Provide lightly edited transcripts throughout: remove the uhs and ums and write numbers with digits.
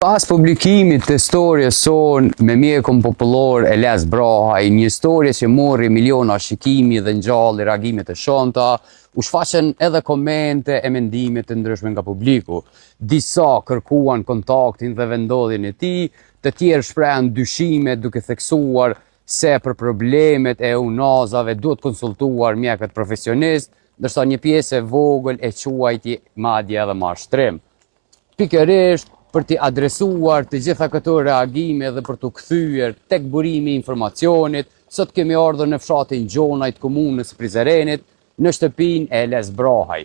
Pas publikimit të historisë sonë me mjekun popullor Elias Brahaj, një historie që mori miliona shikimi dhe ngjalli reagime të shumta, u shfaqen edhe komente e mendime të ndryshme nga publiku. Disa kërkuan kontaktin dhe vendodhjen e tij, të tjerë shprehen dyshime duke theksuar se për problemet e unazave duhet konsultuar mjekët profesionistë, ndërsa një pjesë e vogël e quajti madje edhe mashtrim. Pikërisht për t'i adresuar të gjitha këto reagime dhe për t'u kthyer tek burimi i informacionit, sot kemi ardhur në fshatin Gjonaj të komunës Prizrenit, në shtëpinë e Elias Brahaj.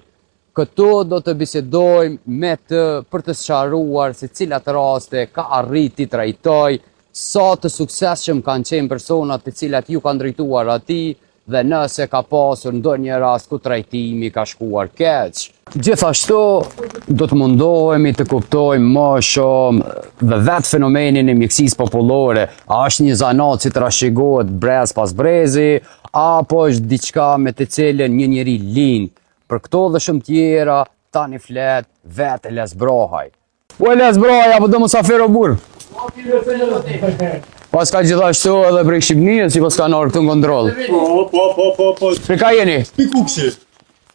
Këtu do të bisedojmë me të për të sqaruar se cilat raste ka arrit t'i trajtoj, sa të suksesshëm kanë qenë personat të cilat ju kanë drejtuar atij dhe nëse ka pasur ndonjë rast ku trajtimi ka shkuar keq. Gjithashtu, do të mundohemi të kuptojmë më shumë dhe vetë fenomenin e mjekësisë popullore. A është një zanat që trashëgohet brez pas brezi, apo është diçka me të cilën një njeri lind? Për këto dhe shumë tjera, tani flet vetë Elias Brahaj. Po Elias Brahaj, apo do musafir o burr? Pas ka gjithashtu edhe prej Shqipënisë që pas ka në këtu në kontroll. Po. Për ka jeni? Pikuksi.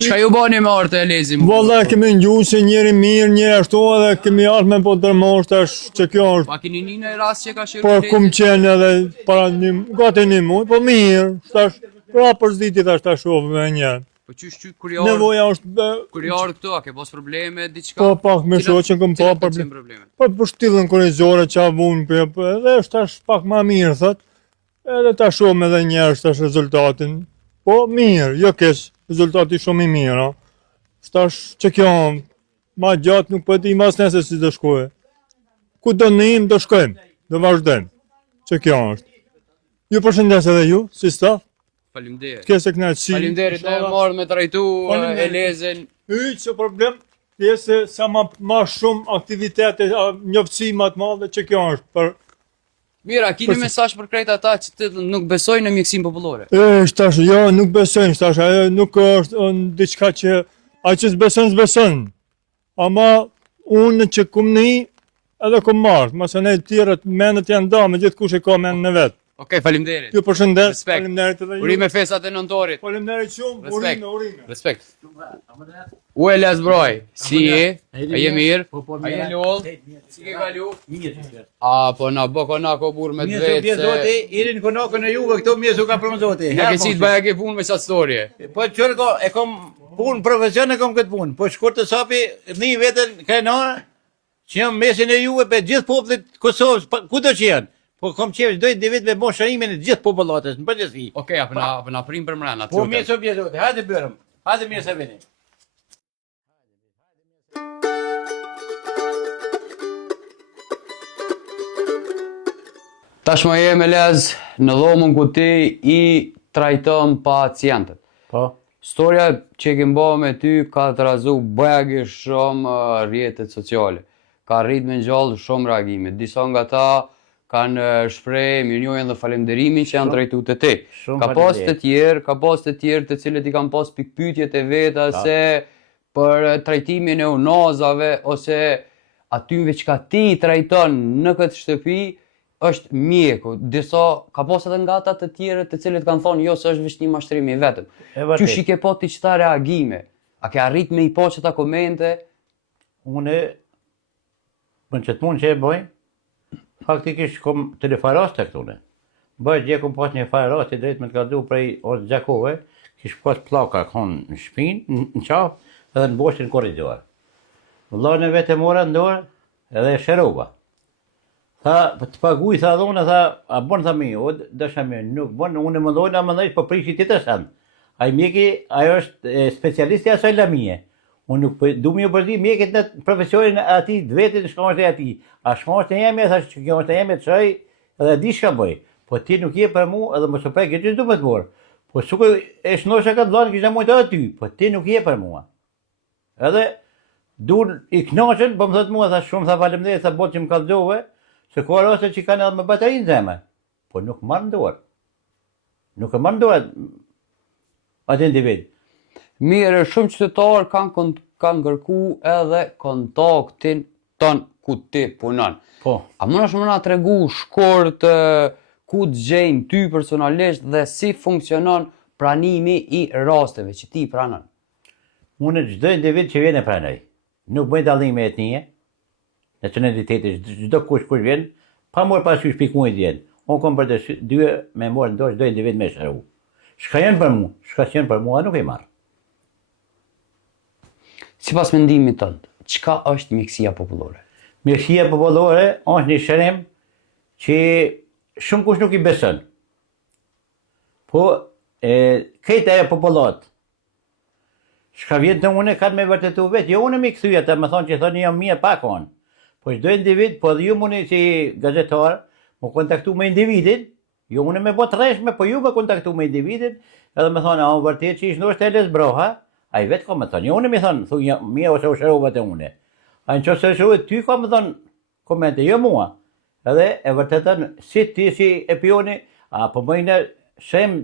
Çka ju bani me orë të Eliasin? Valla kemi ngjuar se njëri mirë, njëri ashtu edhe kemi ardhur me po dërmosh tash që kjo është. Pa keni një rast që ka shirë Po kum qenë edhe para gati një muaj, po mirë. Tash pra për zditi tash shohëm me një. Po çu kur jo Nevoja është kur jo këtu, a ke pas probleme diçka? po pak me shoqën kam pa probleme. Po për shtillën kurrizore ça vun edhe është tash pak më mirë thot. Edhe tash shohëm edhe një herë tash rezultatin. Po mirë, jo keq. Rezultati shumë i mirë, Tash që kjo ma gjatë nuk po di mas nëse si do shkojë. Ku do njëm, do shkojmë, do vazhdojmë. Që kjo është. Ju përshëndes edhe ju, si staf. Faleminderit. Kese kënaqësi. Faleminderit, ne marrë me trajtu Eliasin. Që problem, pjesë sa ma shumë aktivitete, njoftësi ma të madhe që kjo është. Për Mira, kini mesazh për krejt ata që të nuk besojnë në mjekësinë popullore. Tash, jo, nuk besojnë, tash, ajo nuk është diçka që a që s'besojnë. Ama unë që kum një, edhe kum marrë, mëse ne tjerët menët janë da, me gjithë kush e ka menë në vetë. Okej, faleminderit. Ju përshëndes, Respekt. faleminderit edhe ju. Urime festat e nëntorit. Faleminderit shumë, urime. Respekt. U Elias Brahaj, si je? A je mirë? A je lull? Si ke kalu? Mirë. A, po na bëko na ko burë me Mirë dvetë se zoti, irin konakën e juve këto mirë su ka për më zoti. Ja ke qitë bëja ke punë me qatë storje. Po qërë e kom punë, profesion e kom këtë punë. Po shkur të sapi, një vetën krenar, që jam mesin e juve për gjithë popullit Kosovës, ku do që janë. Po kom qefë dojtë dhe vetë me bo shërimin e gjithë popullatës, në përgjithësi. Okej, apo na prim për mrena. Po mirë se bje zoti, hajde bërëm, hajde mirë se vini. Tashmë jem Elias në dhomën ku ti i trajton pacientët. Po. Historia që kem bë me ty ka trazu bëjagi shumë rrjetet sociale. Ka rrit me ngjall shumë reagime. Disa nga ta kanë shpreh mirënjohjen dhe falënderimin që janë trajtuar te ti. Ka pas të tjerë të cilët i kanë pas pikpyetjet e veta se për trajtimin e unazave ose atyve që ti trajton në këtë shtëpi është mjeku. Disa ka pas edhe nga ata të tjerë të cilët kanë thonë jo se është vetëm një mashtrim i vetëm. Qysh i ke pa ti çta reagime? A ke arrit me i pa çta komente? Unë më çet mund që e bëj. Faktikisht kom telefaras të këtune. Bëjt gje kom pas një faras të drejt me të kaldu prej orë Gjakove, kish pas plaka konë në shpin, në qafë, edhe në boshtin korridor. Vëllon e vetë e mora në dorë, edhe e shërova. Tha, të paguj, tha dhone, tha, a bon, tha mi, o, dësha mi, nuk bon, unë e më dojnë, a më dhejsh, po prishi të të sanë. Ai mjeki, ajo është specialisti asaj lamije. Unë nuk du më ju përdi mjekit në profesionin ati, dvetit në shkamështë e ati. A shkamështë e jemi, thash që kjo është e jemi të shaj, edhe di shka bëj. Po ti nuk je për mu, edhe më së prej, këtë du me të borë. Po suko e shnosha ka të vlanë, kështë e mujtë aty, po ti nuk je për mua. Edhe, dur i knaqen, po më thëtë mua, thash shumë, tha faleminderit, tha botë që më kaldove, se ko rase që kanë edhe me batarin zeme. Po nuk marrë ndorë. Nuk e marrë ndorë atë individ. Mirë, shumë qytetarë kanë kërku edhe kontaktin ton ku ti punon. Po. A mundesh më na tregu shkurt ku të gjejnë ty personalisht dhe si funksionon pranimi i rasteve që ti pranon? Unë çdo individ që vjen e pranoj. Nuk bëj dallim me etnie, nacionaliteti, çdo kush vjen, pa marrë parasysh pikun vjen. Unë kam për të dy me marrë ndosh çdo individ me shëru. Shka janë për mua, shka janë për mua nuk e marr. Sipas mendimit tënd, çka është mjekësia popullore? Mjekësia popullore është një shërim që shumë kush nuk i beson. Po, këtë e popullat, shka vjen të une, ka të me vërtetu vetë, jo une mi këthyja të më thonë që thonë jam mija pak onë. Po çdo individ, po dhe ju mune që gazetar, më kontaktu me individin, jo une me bot rreshme, po ju me kontaktu me individin, edhe me thonë, a unë vërtet që ishë nështë e les broha, a i vetë ka me thonë, jo une mi thonë, thuj, mija ose u shërove të une. A në që se shërove, ty ka me thonë komente, jo mua. Edhe e vërtetën, si ti si e pioni, a po mëjnë shem,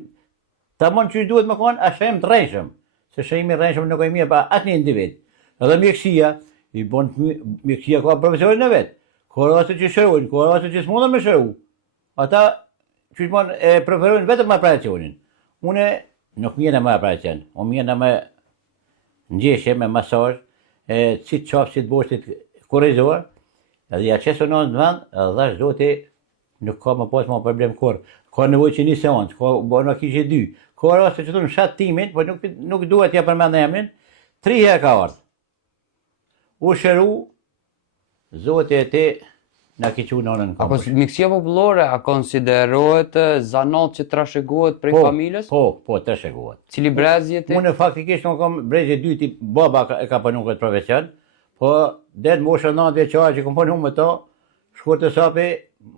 ta mund që duhet me konë, a shem të rreshëm. Se shemi rreshëm nuk e mija pa atë një individ. Edhe mjekësia, i bon mjekësia ka profesorin e vetë. Ka raste që shërujnë, ka raste që s'mundën me shëru. Ata që shmon e preferojnë vetëm operacionin. Une nuk mjena me operacion, unë mjena me ngjeshje, me masazh, si të qafë, si të boshtit korrizor, edhe ja qesë në vend, edhe dhash do të nuk ka më pas më problem kur. Ka nevoj që një seancë, ka në kishe dy. Ka raste që në shatë timin, po nuk duhet ja përmend emrin, 3 herë ka ardhë. U shëru, zote e ti, na ki që nënën Apo mjekësia popullore a konsiderohet zanat që trashëgohet prej familjes? Po, trashëgohet. Cili brezje ti? Unë faktikisht nuk kam brezje dyti, baba e ka punu këtë profesion, po det moshë 9 vjeçare që kam punu me to, shkurt të sapi,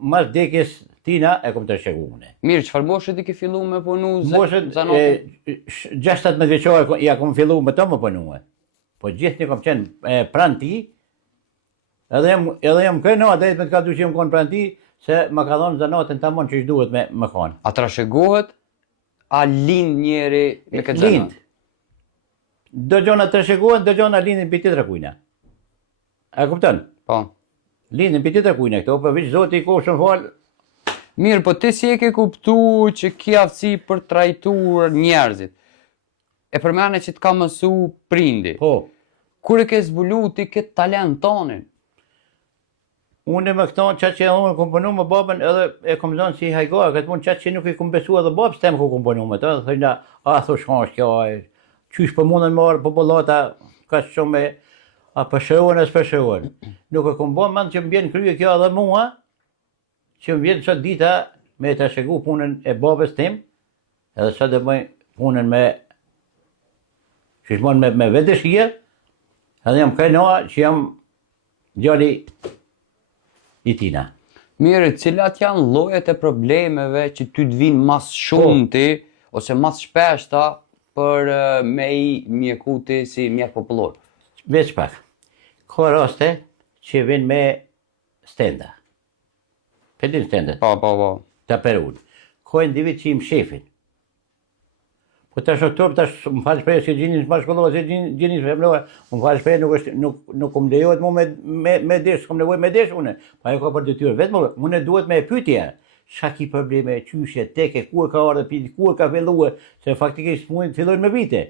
mas dekjes tina e kam trashëgu une. Mirë, çfarë moshë ti ke fillu me punu Moshën zanat? 16 vjeçare ja kam fillu me to me punue. Po gjithë një kam qenë pranë ti, edhe jam kërë në drejt me të ka du që jam konë pranë ti, se më ka thonë zanatën të mund që ishtë duhet me konë. A trashëgohet? A lind njeri me këtë zanat? Lind. Do gjona trashëgohet, do gjona lindin për tjetra kujna. A kupton? Po. Lindin për tjetra kujna këto, për vishë zoti i ko shumë falë. Mirë, po ti si e ke kuptu që ki aftësi për trajtur njerëzit? E përmene që të ka mësu prindi. Po. Kur e ke zbulu ti këtë talent tonin? Unë me këto qatë që unë kom punu me babën edhe e kom zonë si hajgoja, këtë mund qatë që nuk i kom besu edhe babës tem ku kom punu me të, dhe thëjna, a thush ka është kjo, qysh për mundën me arë popullata, ka shumë a përshëruan e s'përshëruan. Nuk e kom bo, mandë që më vjen krye kjo edhe mua, që më vjen sot dita me të shegu punën e babës tim, edhe sot dhe bëj punën me, që shmon me vedeshje, edhe jam kajnoa që jam djali i tina. Mirë, cilat janë llojet e problemeve që ty të vinë mas shumti ose mas shpeshta për me i mjekuti si mjek popullor? Veç pak. Ka raste që vinë me stenda. Pedin stenda. Po. Ta perun. Ka individ që im shefin. Po tash oktober, tash më falë shprej se gjinin s'ma shkollova, se gjinin s'femlova, më falë shprej nuk më lejohet mu me desh, s'kom nevoj me desh une. Pa jo ka për detyrë, vetëm une duhet me pytja. Qa ki probleme, qyshe, teke, ku e ka ardhe, ku e ka filluë, se faktikisht mund të fillojnë me vite.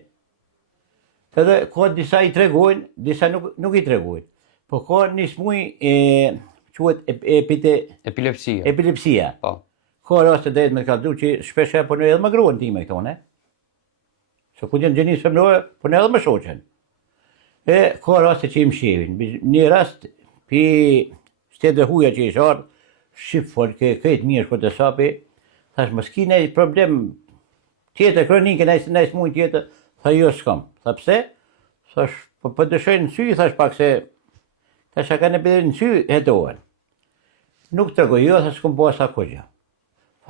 Edhe ka disa i tregojnë, disa nuk i tregojnë. Po ka një smuj quhet epilepsia. Po. Ka raste drejt me ka du që shpesh e punoj edhe me gruan time këtone. Se ku gjenë gjenisë femnore, punoj edhe me shoqen. Ka raste që i më shevin. Një rast, pi shtetë huja që i sharë, shqip folë, këtë mirë shko të sapi, thash, më s'ki nej problem tjetër, kronike, nej s'mujnë tjetër, tha jo s'kam. Tha pse? Thash, po dëshojnë në sy, thash pak se, thash, a ka në bederi në sy, hetohen. Nuk të regoj, jo, thash, s'kom po asa kogja.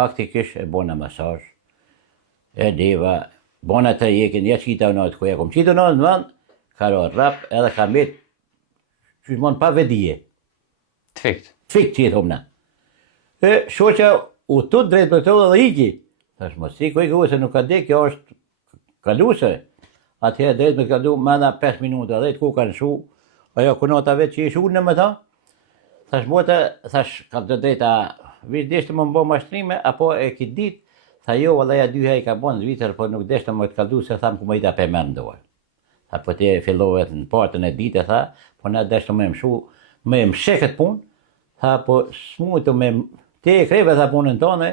Faktikisht e bona masazh, e deva, bona të jekin, ja qita në atë koja, kom qita në atë në vend, ka ro rap, edhe ka met, që shmon pa vedije. Të fikt. Fikt që i thomna. Shoqa u tut drejt për të dhe iki. Thash, mos i koj se nuk ka dhe, kjo është kaluse. Atëherë drejt me ka du, mana 5 minuta, dhe të ku kanë shu, ajo kunata vetë që i shu në me ta, Thash bota, thash ka të drejta, veç deshte më bo mashtrime, apo e ki dit, tha jo, valla ja 2 herë ka bo në Zvicër, po nuk deshte më të kaldu se tham ku më i da për mendoj. Tha po te fillohet në partën e ditë, tha, po na deshte me mshe këtë punë, tha po smujtu me, te e kreve tha punën tonë,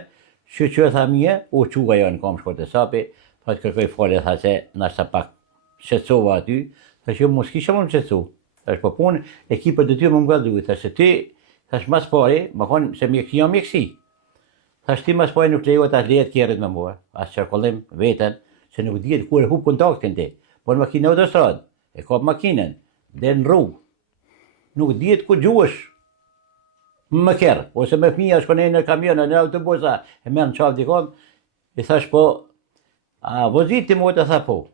që tha mje, u qua jo në kom shkort e sapi, po të kërkoj fole, tha se nashta pak shqetsova aty, tha që mos kisha më shqetsu. Thash po punë, ekipët e ty më ngadui, thash se ti, thash mas pari, më konë se mjekësi jo mjekësi. Thash ti mas pari nuk lejohet as lehet kjerit me mua, as qarkollim veten, se nuk dihet kur e hub kontaktin ti. Po në makinë autostradë, e kap makinën, dhe në rrugë. Nuk dihet ku gjuhësh më kerë, ose me fëmija shkon e në kamiona, në autobusa, e merë në qafë dikon, i thash po, a vozit ti mojtë, tha po.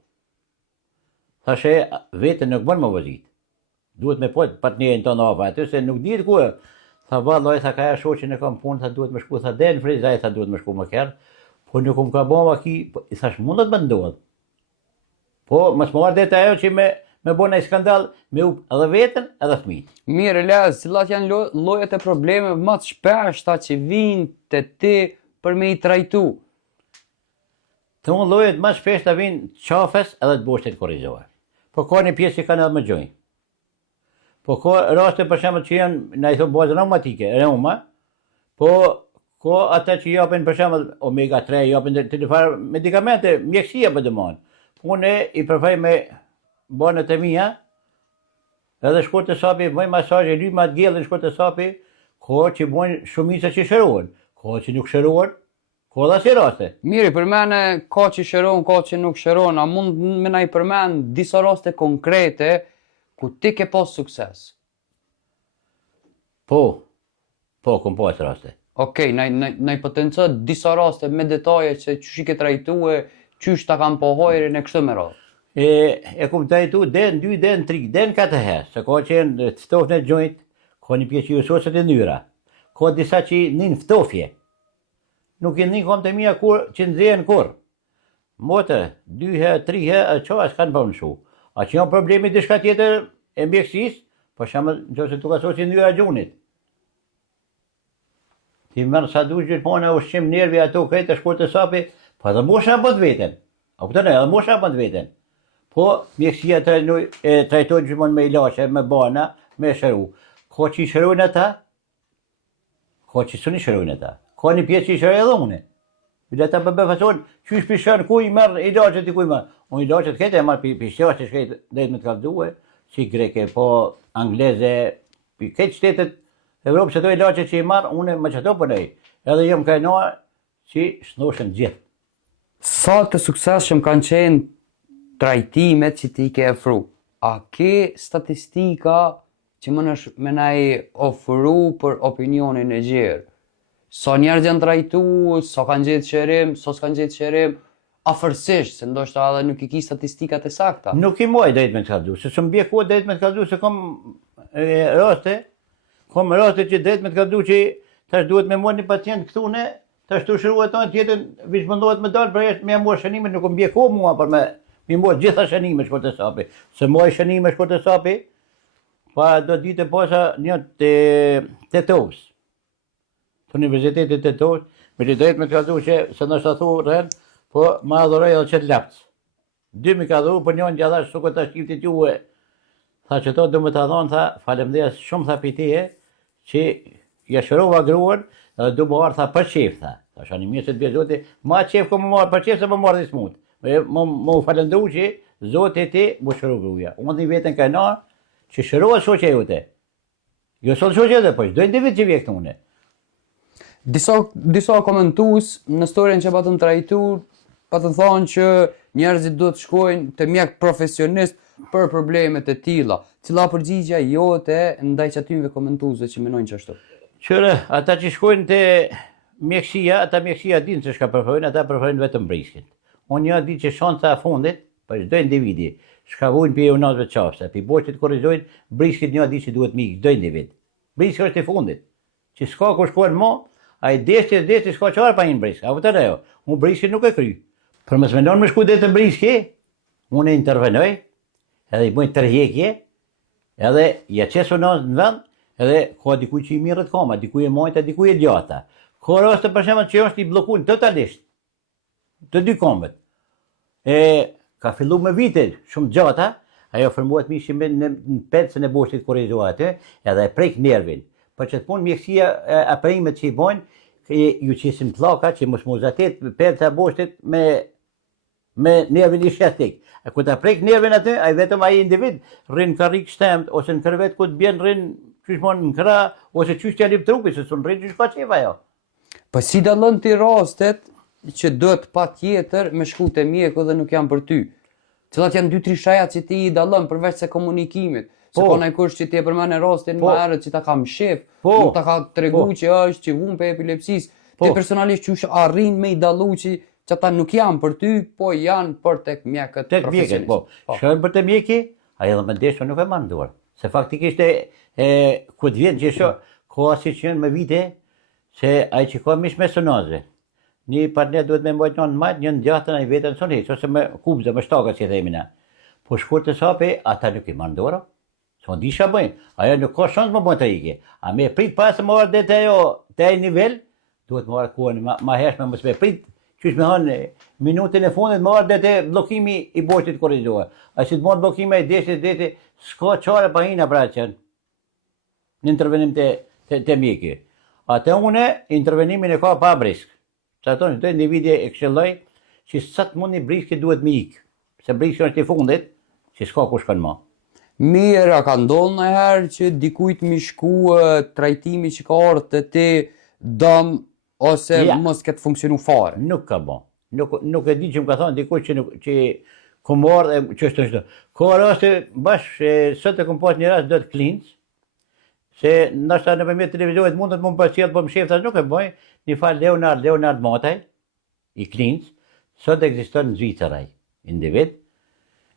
Thash e vetën nuk bën më vozit. Duhet me po partnerin tonë afa aty, se nuk dihet ku e. Tha vallaj, tha ka e shoqin e kam punë, tha duhet me shku, tha den frizaj, tha duhet me shku më kerë, po nuk më ka bëma ki, i thash mundet më ndodh. Po, mos më ardhet ajo që me bo një skandal, me up edhe vetën edhe fëmijët. Mirë, Elias, cilat janë llojet e probleme më të shpeshta që vinë te ti për me i trajtu? Të unë llojet më shpeshta vinë qafes edhe të boshtit korrizohet. Po ka një pjesë që kanë edhe më gjojnë. Po ka raste për shembull që janë, na i thon bazë reumatike, reuma, po ka ata që japin për shembull omega 3, japin të farë medikamente, mjekësia për dëmon. Unë i përfaj me banët e mia, edhe shkurt e sapi, bëjnë masazhe, lyma të gjellën shkurt e sapi, ka që bëjnë shumica që shërohen, ka që nuk shërohen, ka dhe si raste. Mirë, përmene ka që shëron, ka që nuk shëron, a mund me na i përmen disa raste konkrete ku ti ke pas sukses? Po, kom pas raste. Okej, na i potenco disa raste me detaje që qysh i ke trajtue, qysh ta kam pohojrin e kështu me radhë. E kom trajtu den 2, den 3, den 4 herë, se ka qenë të ftofën e gjojt, ka një pjesë që ju soset e nyra, ka disa që nin ftofje. Nuk i nin kom të mija kur që nëzjen kur. Motë, 2 herë, 3 herë, qa s'kanë për në shu. A që janë problemi dishka tjetër e mjekësis, për shembull nëse tu ka sosi nyra gjunit. Ti merr sa duhet gjithmonë ushqim nervi ato krejt e shkurt e sapi, po edhe mosha bën veten. A kupton edhe mosha bën veten. Po mjekësia trajtojnë gjithmonë me ilaçe, me bana, me shëru. Ka që i shërojnë ata, ka që s'u shërojnë ata. Ka një pjesë që i shëroj edhe une. Bile ata për befason, që i shpishën ku i merr ilaçet i ku i merr. Unë ilaçet këtë e marr pishtja që shkejt drejt me të kalduhe, si greke, po angleze, këtë shtetet Evropë që to ilaçet që i marr, unë me çato punoj. Edhe jam kajnuar që shnoshen gjithë. Sa të suksesshëm kanë qenë trajtimet që ti ke ofru? A ke statistika që më na i ofru për opinionin e gjerë? Sa njerëz janë trajtu, sa kanë gjetë shërim, sa s'kanë gjetë shërim, afërsisht, se ndoshta edhe nuk i ki statistikat e sakta. Nuk i muaj drejt me të kaldu, se së mbje kohë drejt me të kaldu, se kom raste që drejt me të kaldu që tash duhet me mor një pacient këtune, tash të shëruat tonë tjetën, vish mëndohet me dalë, për jeshtë me mor shënime, nuk mbje kohë mua për me mor gjitha shënime shkurt e sapi. Se moj shënime shkurt e sapi, pa do ditë e posa një të Tetovës. Të Universitetit të Tetovës, me që drejt me të kaldu që se në shtë thu rren, po ma adhoroj edhe qëtë lapës. 2 mi ka dhu, për njën gjadash suko të shqiptit juve. Tha që to du me të adhonë, tha, falemdejas shumë tha pitije, që ja shërova gruan, edhe du më marë, tha, për qef, tha. Tha shani mirë se të bje zoti, ma qef ko më marë për qef se më marë dhe smut. Më falemdu që zoti ti më shëru gruja. Unë dhe vetën ka na, që shërova shoqe jote. Jo sot shoqe jote, po çdo individ që vje këtu une. Disa komentues në storien që patëm trajtuar, patëm thonë që njerëzit duhet të shkojnë te mjek profesionist për problemet e tilla. Cila përgjigjja jote ndaj atyve komentuesve që mendojnë që ashtu? Qëre, ata që shkojnë te mjekësia, ata mjekësia dinë se çka preferojnë, ata preferojnë vetëm briskin. Unë ja di që shanca e fundit për çdo individi, shkavojnë për unazve të qafse, për boshtit korrizojnë, briskit një di që duhet mikë çdo individ. Briski është i fundit, që s'ka kur shkojnë mo, a i deshti s'ka qarë pa një brisk, a vëtër ajo, unë briski nuk e kry. Për mësë mendon me shku dhe të briski, unë e intervenoj, edhe i bëjnë tërhjekje, edhe ja qesu në vend, Edhe ka dikuj që i mirët koma, dikuj e majta, dikuj e djata. Ka raste për shembull që është i bllokuar totalisht të dy kombët. Ka fillu me vite shumë gjata, ajo formohet mishi në pecën e boshtit kur i dua atë, edhe e prek nervin. Për që të punë mjekësia e aprimet që i bojnë, ju qesin pllaka që mos muzatet peca e boshtit me nervin i shestik. Ku ta prek nervin atë, ai vetëm ai individ rrin karrik shtemt ose në krevet ku të bjen rrin qyshmon në krah ose qysh t'ja lip trupi se sun rrin qysh ka qef ajo. Po si dallon ti rastet që duhet patjetër me shku te mjeku dhe nuk janë për ty? Cilat janë 2-3 shajat që ti i dallon përveç se komunikimit? Se po kush që ti e përmend rastin më herët që ta kam shef, nuk ta ka tregu që është që vun pe epilepsisë. Ti personalisht qysh arrin me i dallu që ata nuk janë për ty, po janë për tek mjekët profesionistë. Po. Shkojnë për te mjeki, ai edhe më desho nuk e manduar. Se faktikisht ku të vjen që shoh, ka si që janë me vite se ai që ka mish me sonoze. Një partner duhet me mbajt në majt, një në gjatën ai vetën son hiç, ose me kubza, me shtaka si themi na. Po shkurt të sapi, ata nuk i manduar. S'o di ç'a bëjnë. Ajo nuk ka shans më bën të ikë. A me prit pas më ardhe te ajo, te ai nivel, duhet më marr kohën më hershme mos me prit. Qysh me hanë minutën e fundit më ardhe te bllokimi i boshtit korridohet. A si të mund bllokimi i deti, s'ka çare pa hina pra që në intervenim te mjeki. Atë une intervenimin e ka pa brisk. Sa thonë të individi e këshilloj që sa të mundi briski duhet me ikë. Se briski është i fundit, që s'ka kush kanë më. Mirë, a ka ndodhur ndonjëherë që dikujt mi shku trajtimi që ka ardhur te ti dëm ose mos ketë funksionu fare? Nuk ka bo. Nuk e di që më ka thonë dikuj që ku morë dhe që është. Ka raste bash, sot e kom pas një rast do të klincë, se nështë nëpërmjet televizionit mundet më përcjell, po më sheftas nuk e bëj, një fal Leonard Mataj, i klincë, sot ekziston në Zvicrë ai individ.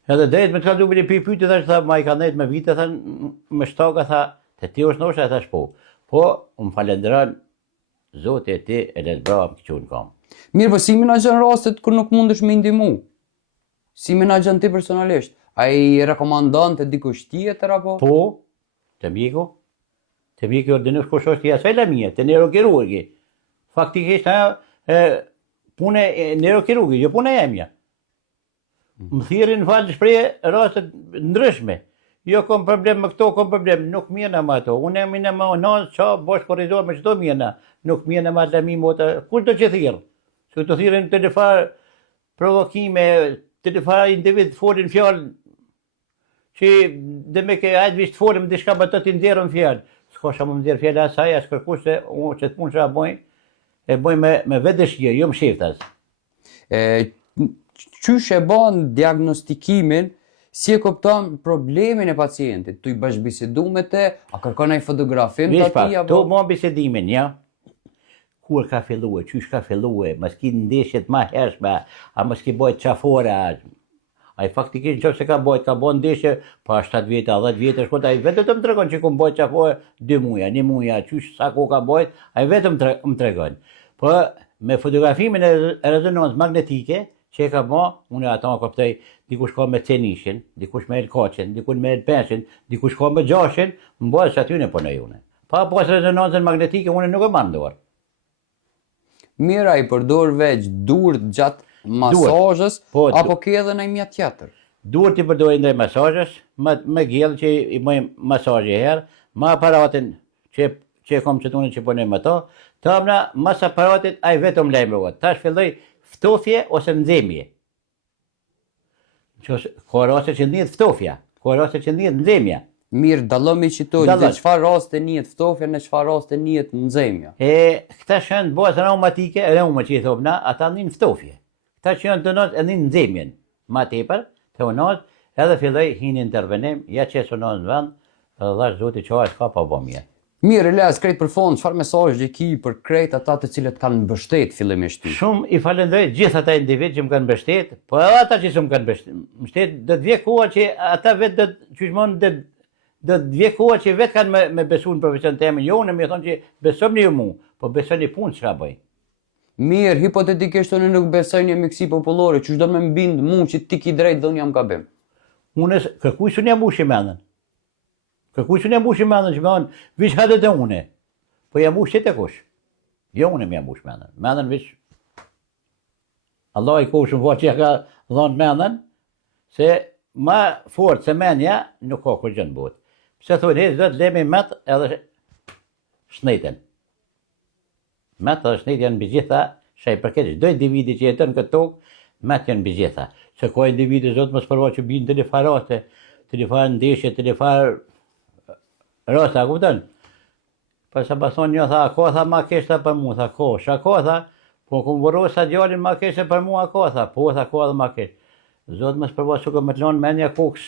Edhe drejt me të ka duke një pyetje thash tha ma i ka ndajt me vite tha me shtaka tha te ti është nosha thash po. Po më falenderon Zoti e ti e le të brava më këqun kam. Mirë, po si menaxhon rastet kur nuk mundesh me ndihmu? Si menaxhon ti personalisht? Ai rekomandon te dikush tjetër apo? Po, te mjeku. Te mjeku ordinos kush është ja sela mia, te neurokirurgi. Faktikisht punë neurokirurgi, jo punë e mia. Më thirrin falë shpreje rastet ndryshme. Jo kom problem me këto, kom problem, nuk mjena me ato. Unë jam në më nëzë qa, bosh korrizohet me qdo mjena. Nuk mjena me lami mota. Kur do që thirë? Se të thirën të lefar provokime, të lefar individ folin fjallë, që dhe me ke ajtë vishtë folim, dhe shka më të t'inderën fjallë. S'ka shka më nderë fjallë asaj, as kërkush se unë që të punë që a bojnë, e bojnë me vedëshje, jo më shiftas. Qysh e bën diagnostikimin, si e kupton problemin e pacientit? Tu i bashkëbisedu me te, a kërkon ai fotografim të atij apo? To më bisedimin, ja. Kur ka filluar, qysh ka filluar, mos ki ndeshjet më hershme, a mos ki bëjt çafora. Ai faktikisht nëse ka bën ndeshje pa 7 vjet, 10 vjet, shkot ai vetëm të më tregon që ku bëjt çafora 2 muaj, 1 muaj, qysh sa ku ka bëjt, ai vetëm më tregon. Po me fotografimin e rezonancë magnetike që e ka bë, unë ata kuptoj, dikush ka me cenishin, dikush me elkaçin, dikush me elpeshin, dikush ka me gjashin, mbas aty në punoj unë. Pa pas rezonancën magnetike unë nuk e mandor. Mira, i përdor veç dur gjatë masazhës, apo ke edhe në mjet tjetër? Dur t'i përdoj ndaj masazhës, me gjellë që i bëjmë masazhe herë, me aparatin që kom që tunë që punoj me to, tamna mas aparatit ai vetëm lajmërohet. Tash filloj ftofje ose nxemje. Ka raste që ndihet ftofja, ka raste që ndihet nxemja. Mirë, dallomi që to, në çfarë raste ndihet ftofja, në çfarë raste ndihet nxemja? Këta që janë bazë reumatike, reuma që i thop na, ata ndin ftofje. Këta që janë tonat e ndin nxemjen. Ma tepër, tonat, edhe filloi hin intervenim, ja që sonon në vend, edhe dhash Zoti çfarë s'ka pa bë mirë. Mirë, Elias, krejt për fond, çfarë mesazhi ki për krejt ata të cilët kanë mbështet fillimisht ty? Shumë i falenderoj gjithë ata individ që më kanë mbështet, po edhe ata që s'm kanë mbështet, do të vje koha që ata vetë do të vje koha që vetë kanë me besu në profesion temin. Jo, unë më thonë që besoni ju mu, po besoni punë çka bëj. Mirë, hipotetikisht unë nuk besoj një miksi popullore, që do me mbind mu që ti ki drejt dhe unë jam gabim. Unë kërkuj së një mushi mendën. Kërkuj që në jam bush i mendën që me thonë, vish hadë dhe une. Po jam bush qëtë e kush. Jo une me jam bush mendën. Mendën vish. Allah i kohë shumë fort që ja ka dhonë mendën, se ma fort se menja nuk ka kur gjë në botë. Pse thonë, he, zot lemi met edhe shneten. Met edhe shnet janë mbi gjitha, shaj përket çdo individi që jeton këtë tokë, met janë mbi gjitha. Se ka individi zot mos përva që binë të lifarate, të lifar ndeshje, të lifar rasta, kupton? Për sa pason një tha, ko tha ma keshta për mu, tha ko, shako tha, po ku më sa djalin ma keshte për mua ko tha, po tha ko edhe ma kesh. Zot mos përva që ka më të lonë menja koks.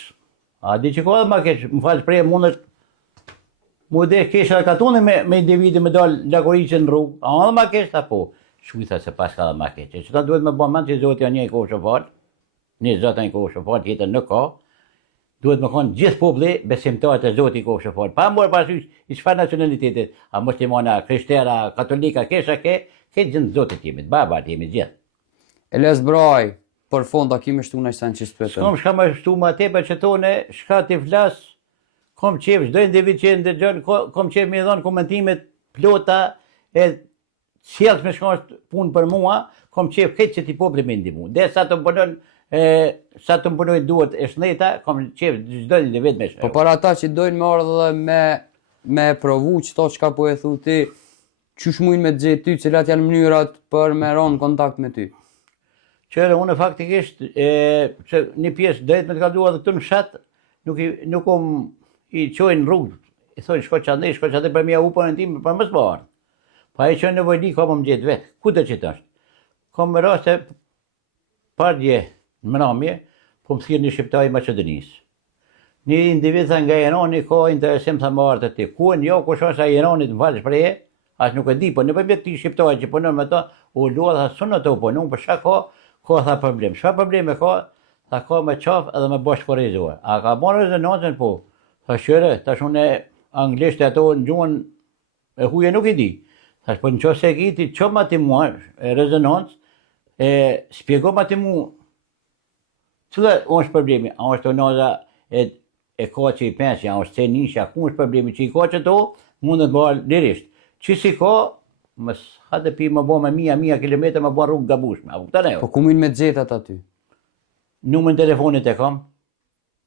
A di që ko edhe ma kesh, më falë prej mundet mu dhe kesha ka tune me individi me dalë lagoriqën në rrugë, a edhe ma kesh, tha po. Shkujtha se pas ka edhe ma kesh. Që ta duhet me bo mend që zot janë një i kohë shofar, një zot janë i kohë shofar, tjetër nuk ka. Duhet me konë gjithë populli besimtarët e Zotit i kohë shofar. Pa morë parasysh i çfarë nacionalitetit, a muslimana, krishtera, katolika, kesha ke gjënë Zotit jemi, babat jemi gjithë. Elias Braj, për fond, a kime shtu në ishtan që s'pëtën? S'kom shka me shtu ma tepe që tone, shka t'i flas, kom qef, çdo individ që ndëgjon, kom qef me dhonë komentimet plota, e sjellës me shka është punë për mua, kom qef këtë që t'i populli me ndihmu. Dhe sa të punon, sa të më punoj duhet e shneta, kom qef çdo individ me shka. Po para ata që dojnë me ardhë dhe me provu qëto që ka po e thu ti, qysh mujnë me të gjithë ty, cilat janë mënyrat për me ronë kontakt me ty? Qëre, unë faktikisht, që një pjesë drejt me të kalua dhe këtu në fshat, nuk i qojnë rrugë, i thonë shko qandej për mja upën e tim, për mësë barë. Pa e qënë nevojni, ka më gjithë vetë, ku të që të është? Kom më raste, pardje në mënamje, po më thirë një shqiptaj Macedonisë. Një individ tha nga Irani ka interesim tha më artë të ti. Kuen jo, ku shonë sa Iranit më falë shpreje, asë nuk e di, po në përmjet të shqiptaj që punon me ta, u lua tha sunë të u punon, për shka ka tha problem. Shka probleme ka, tha ka me qaf edhe me bosh forizuar. A ka bon rezonancën po? Tha shyre, tash unë anglisht e ato në gjuhën e huje nuk i di. Thash po në qo se ki ti qo ma ti mua rezonancë, spjego ma ti mu, cëllë është problemi, a është onaza e ka që i pensja, a është cenisha, ku është problemi që i ka që to, mundet bërë lirisht. Që si ka, mës hate pi më bo me 1000 kilometre më bo rrugë gabushme, a kuptane jo? Po ku mujnë me të gjetat aty? Numën telefonit e kam,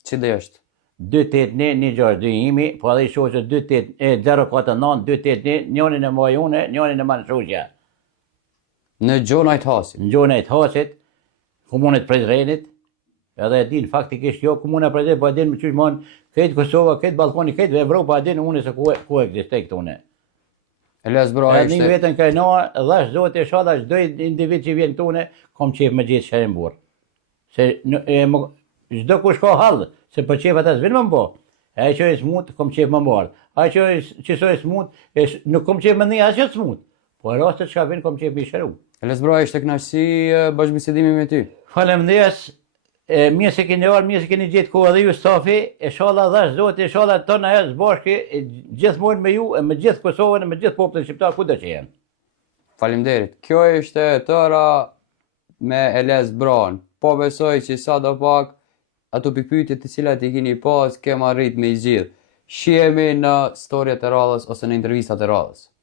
Që dhe është? 281-162 imi, po edhe i shoqë 049-281, njënin e moj une, njënin e manë shoqja. Në Gjonajt Hasit? Në Gjonajt Hasit, komunit Prizrenit, edhe e din faktikisht jo komuna Prizrenit, po e din më qysh mon, këtë Kosova, këtë Balkoni, këtë Evropa, e din une se ku eksistej këtë une. Elias Braj Edhe një vetën kajnoa, dhash zote shala, çdo individ që vjen tune, kom qef me gjithë shërën burë. Se çdo kush ka hallë, se për qef ata s'vin më mbo. Ai që është smut, kom qef më mbarë. Ai që është smut, nuk kom qef më një asgjë smut. Po rastet që vin, kom qef më shëru. Elias Braj, ishte kënaqësi bashkëbisedimi me ty. Faleminderes. Mirë se keni ardhur, mirë se keni gjetë kohë edhe ju stafi, e shala dhash zoti, e shala tona e zbashki, gjithmonë me ju, e me gjithë Kosovën, e me gjithë popullin shqiptar, kudo që jenë. Faleminderit. Kjo ishte tëra me Elias Braj. Po besoj që sa do pak ato pikpyetje të cilat i keni pas, kem arrit me i zgjidh. Shihemi në storjet e radhës ose në intervistat e radhës.